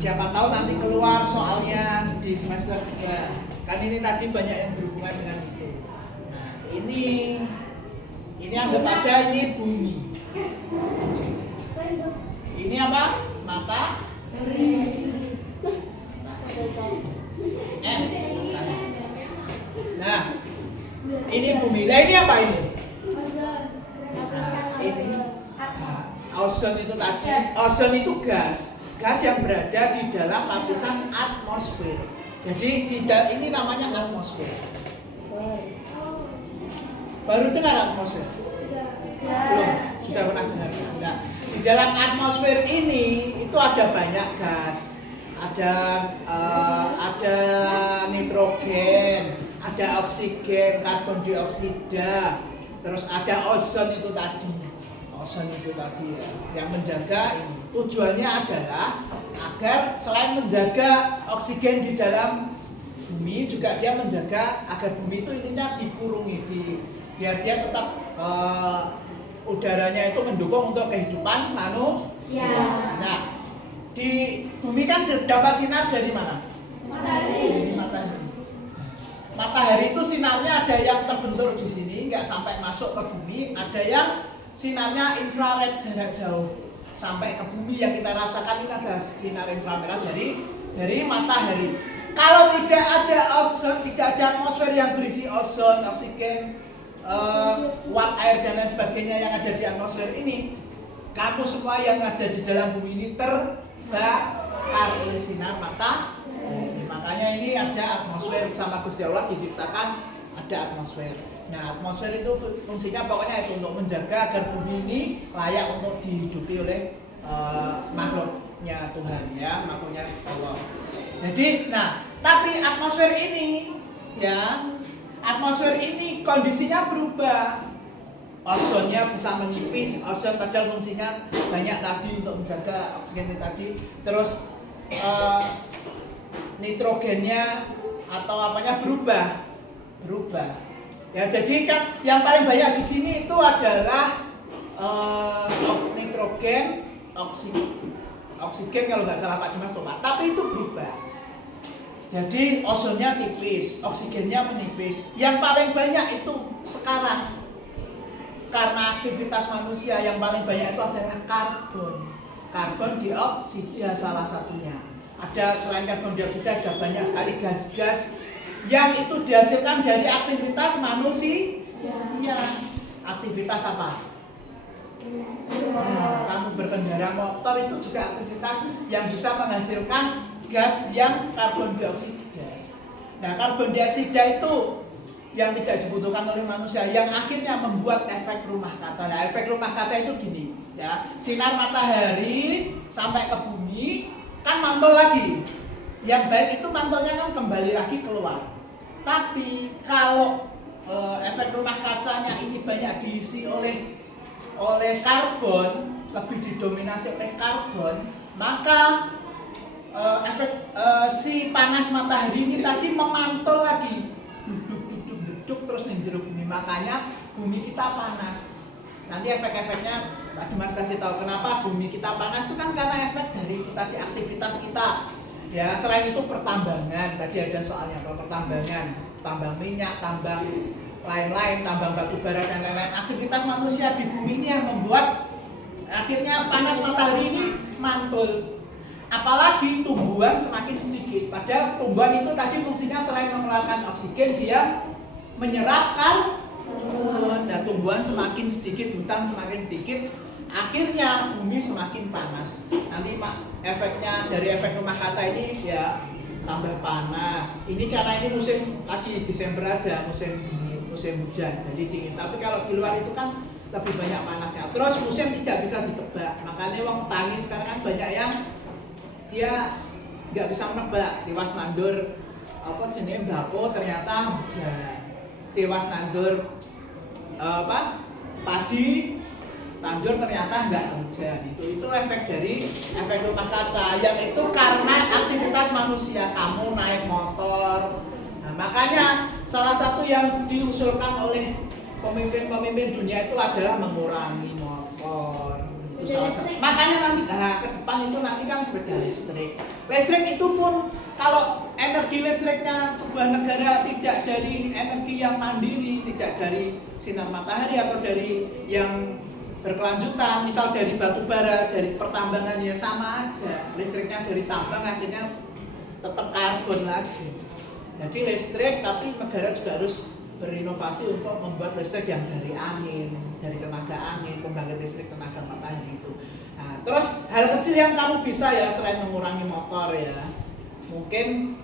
siapa tahu nanti keluar soalnya di semester 3. Kan ini tadi banyak yang berhubungan dengan itu. Nah, ini anggap aja ini bumi. Ini apa? Mata. Nah, ini bumi. Nah, ini apa ini? Ozon itu tadi. Ozon itu gas yang berada di dalam lapisan atmosfer. Jadi ini namanya atmosfer. Baru dengar atmosfer? Belum, sudah pernah dengar. Nah, di dalam atmosfer ini itu ada banyak gas. Ada nitrogen, ada oksigen, karbon dioksida, terus ada ozon itu tadi. Ozon itu tadi ya, yang menjaga ini. Tujuannya adalah agar selain menjaga oksigen di dalam bumi, juga dia menjaga agar bumi itu intinya dikurungi, biar dia tetap udaranya itu mendukung untuk kehidupan manusia. Nah, di bumi kan dapat sinar dari mana? Matahari. Matahari itu sinarnya ada yang terbentur di sini, nggak sampai masuk ke bumi, ada yang sinarnya infrared jarak jauh sampai ke bumi. Yang kita rasakan ini adalah sinar inframerah dari matahari. Kalau tidak ada ozon, tidak ada atmosfer yang berisi ozon, oksigen, uap air dan lain sebagainya yang ada di atmosfer ini, kamu semua yang ada di dalam bumi ini terbakar oleh sinar matahari. Makanya ini ada atmosfer, sama Gusti Allah diciptakan ada atmosfer. Nah, atmosfer itu fungsinya pokoknya itu untuk menjaga agar bumi ini layak untuk dihidupi oleh makhluknya Tuhan, ya, makhluknya Allah. Jadi, nah, tapi atmosfer ini, ya, atmosfer ini kondisinya berubah. Ozonnya bisa menipis, ozon padahal fungsinya banyak tadi untuk menjaga oksigen tadi. Terus nitrogennya atau apanya berubah. Ya, jadi kan yang paling banyak di sini itu adalah nitrogen, oksigen kalau nggak salah Pak Dimas Pak. Tapi itu berubah. Jadi ozonnya tipis, oksigennya menipis. Yang paling banyak itu sekarang karena aktivitas manusia yang paling banyak itu adalah karbon dioksida salah satunya. Ada selain karbon dioksida ada banyak sekali gas-gas yang itu dihasilkan dari aktivitas manusia. Ya. Aktivitas apa? Nah, kamu berkendara motor itu juga aktivitas yang bisa menghasilkan gas yang karbon dioksida. Nah, karbon dioksida itu yang tidak dibutuhkan oleh manusia, yang akhirnya membuat efek rumah kaca. Nah, efek rumah kaca itu gini, ya, sinar matahari sampai ke bumi kan mantul lagi. Yang baik itu mantulnya kan kembali lagi keluar. Tapi kalau efek rumah kacanya ini banyak diisi oleh karbon, lebih didominasi oleh karbon, maka si panas matahari ini tadi memantul lagi, duduk terus di jero bumi. Makanya bumi kita panas. Nanti efek-efeknya Pak Dimas kasih tahu kenapa bumi kita panas itu kan karena efek dari tadi aktivitas kita. Ya, selain itu pertambangan, tadi ada soalnya kalau pertambangan, tambang minyak, tambang lain-lain, tambang batu bara dan lain-lain. Aktivitas manusia di bumi ini yang membuat akhirnya panas matahari ini mantul. Apalagi tumbuhan semakin sedikit. Padahal tumbuhan itu tadi fungsinya selain mengeluarkan oksigen, dia menyerap karbon. Nah, tumbuhan semakin sedikit, hutan semakin sedikit, akhirnya bumi semakin panas. Nanti efeknya dari efek rumah kaca ini ya tambah panas. Ini karena ini musim lagi Desember aja, musim dingin, musim hujan, jadi dingin. Tapi kalau di luar itu kan lebih banyak panasnya. Terus musim tidak bisa ditebak. Makanya wong tani sekarang kan banyak yang dia nggak bisa menebak. Tiwas nandur apa jenis mbako ternyata hujan. Tiwas nandur padi tandur ternyata nggak hujan. Itu efek dari efek rumah kaca, yang itu karena aktivitas manusia. Kamu naik motor. Nah, makanya salah satu yang diusulkan oleh pemimpin-pemimpin dunia itu adalah mengurangi motor. Itu salah satu. Makanya nanti ke depan itu nanti kan sepeda listrik. Listrik itu pun kalau energi listriknya sebuah negara tidak dari energi yang mandiri, tidak dari sinar matahari atau dari yang berkelanjutan, misal dari batu bara, dari pertambangan, ya sama aja. Listriknya dari tambang akhirnya tetap karbon lagi. Jadi listrik, tapi negara juga harus berinovasi untuk membuat listrik yang dari angin, dari tenaga angin, pembangkit listrik tenaga matahari itu. Nah, terus hal kecil yang kamu bisa ya selain mengurangi motor ya, mungkin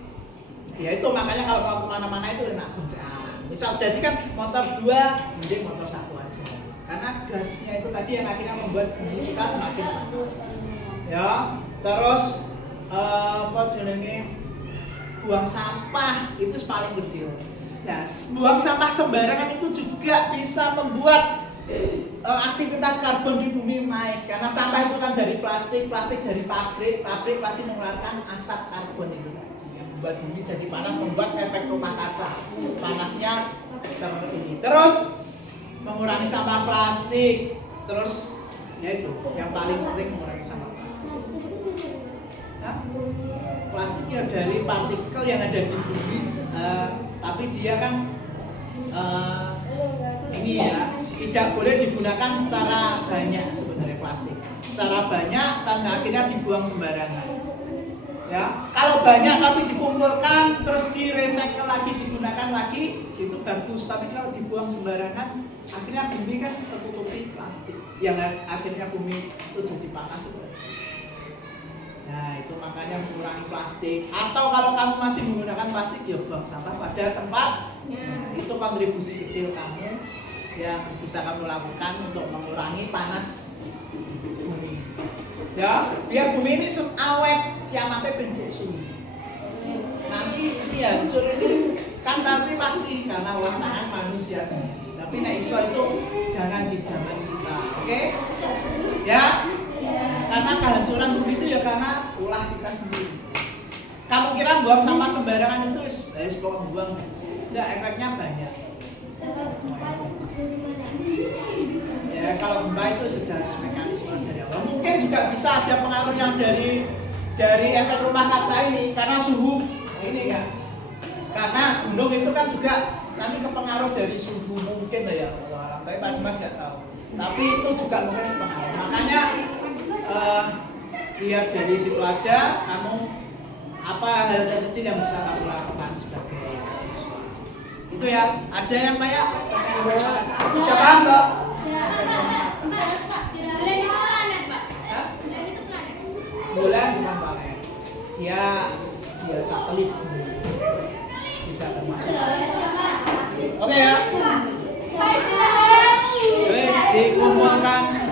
ya itu makanya kalau mau kemana-mana itu enak goncengan. Misal jadi kan motor 2, mending motor 1 aja. Karena gasnya itu tadi yang akhirnya membuat bumi kita semakin panas. Ya, terus apa jenenge, buang sampah itu paling kecil. Nah, buang sampah sembarangan itu juga bisa membuat aktivitas karbon di bumi naik. Karena sampah itu kan dari plastik dari pabrik pasti mengeluarkan asap karbon itu yang membuat bumi jadi panas, membuat efek rumah kaca. Panasnya tertinggi. Terus mengurangi sampah plastik, terus ya itu yang paling penting, mengurangi sampah plastik. Nah, plastik ya dari partikel yang ada di bumi, tapi dia kan ini ya tidak boleh digunakan secara banyak sebenarnya plastik. Secara banyak tanda akhirnya dibuang sembarangan. Ya, kalau banyak tapi dikumpulkan terus di-recycle lagi, digunakan lagi, itu bagus. Tapi kalau dibuang sembarangan, akhirnya bumi kan tertutupi plastik. Yang akhirnya bumi itu jadi panas itu. Nah, itu makanya mengurangi plastik. Atau kalau kamu masih menggunakan plastik, ya buang sampah pada tempat. Nah, itu kontribusi kecil kamu yang bisa kamu lakukan untuk mengurangi panas bumi. Ya, biar bumi ini awet, kiamatnya benjik suwi. Nanti ini ya, hancur ini kan nanti pasti karena ulah tangan manusia sendiri. Tapi nek iso itu jangan di zaman kita, oke? Ya, karena kehancuran bumi itu ya karena ulah kita sendiri. Kamu kira buang sampah sembarangan itu pokoknya buang, enggak, efeknya banyak. Ya, kalau gempa itu sudah mekanisme dari awal. Mungkin juga bisa ada pengaruh yang dari efek rumah kaca ini, karena suhu ini kan. Karena gunung itu kan juga nanti kepengaruh dari suhu mungkin ya. Tapi Pak Dimas nggak tahu. Tapi itu juga mungkin pengaruh. Makanya lihat dari situ aja, kamu apa hal kecil yang bisa kamu lakukan sebagai siswa. Itu ya. Ada yang kayak sudah paham kok? Bulan bukan planet. Dia satelit. Tidak termasuk. Oke ya. Wes diumumkan